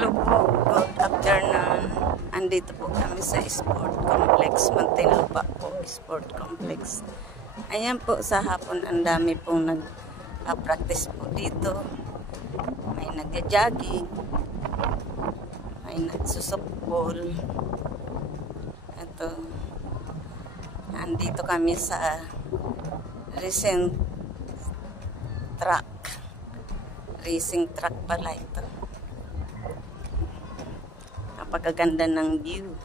Hello po, good afternoon. Andito po kami sa Sport Complex, Muntinlupa po, Sport Complex. Ayan po, sa hapon ang dami pong nag-practice po dito. May nagja-jogging, may nagsusupbol. Ito, andito kami sa racing track pala ito. Napakaganda ng view.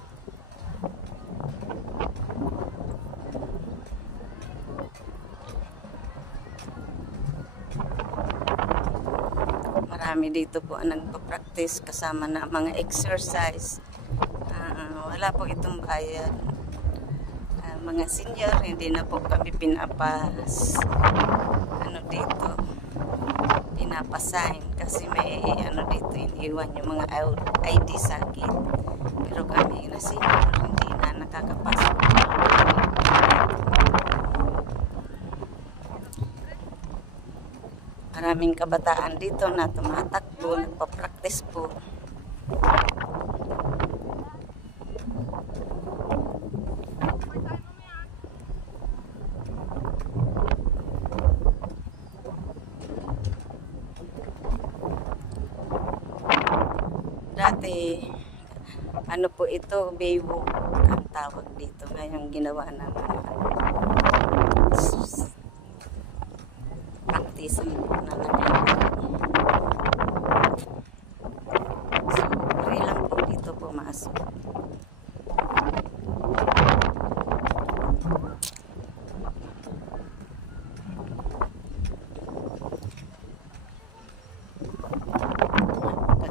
Marami dito po ang nagpa-practice kasama na mga exercise. Wala po itong bayad. Mga senior, hindi na po kami pinapas dito, pinapasign kasi may dito iniwan yung mga ID sa akin, pero kami na senior hindi na nakakapasok. Maraming kabataan dito na tumatakbo, nagpa-practice po. Dati, ano po ito, Baywalk ang tawag dito. Ngayon ginawa naman practice na naglaro. So, free lang po dito pumasok.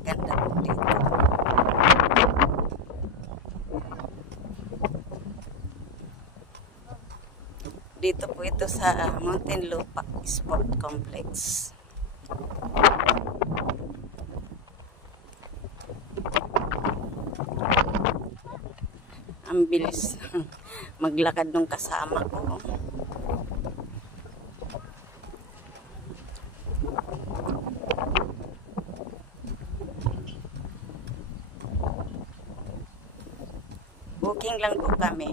Ganda po dito. Dito po ito sa Muntinlupa Sport Complex. Ang bilis maglakad nung kasama ko. Booking lang po kami.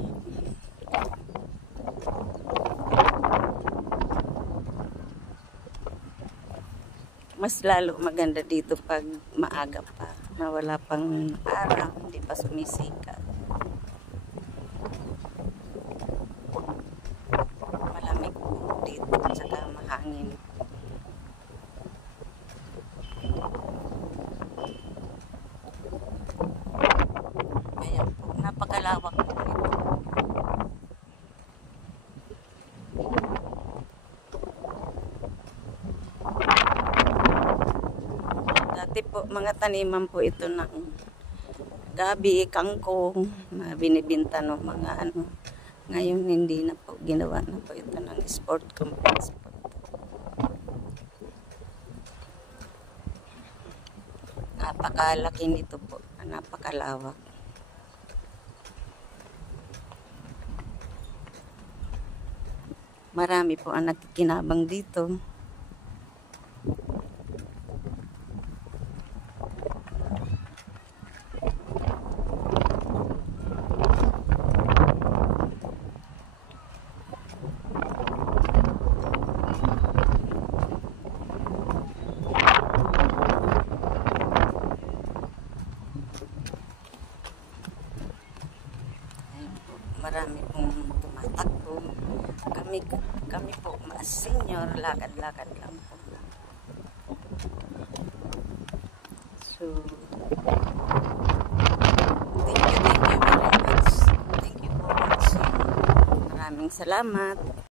Mas lalo maganda dito pag maaga pa, na wala pang araw, hindi pa sumisikat. Malamig po dito, tsaka mahangin. Ayan po, napakalawak po ito. Dati po, mga taniman po ito ng gabi, kangkong, na binibinta ng mga Ngayon, hindi na po, ginawa na po ito ng sport complex po. Napakalaki nito po, napakalawak. Marami po ang nakikinabang dito. Marami pong tumatakbo. Kami po, mas senior, lakad-lakad lang po. So, thank you very much. Thank you for watching. Maraming salamat.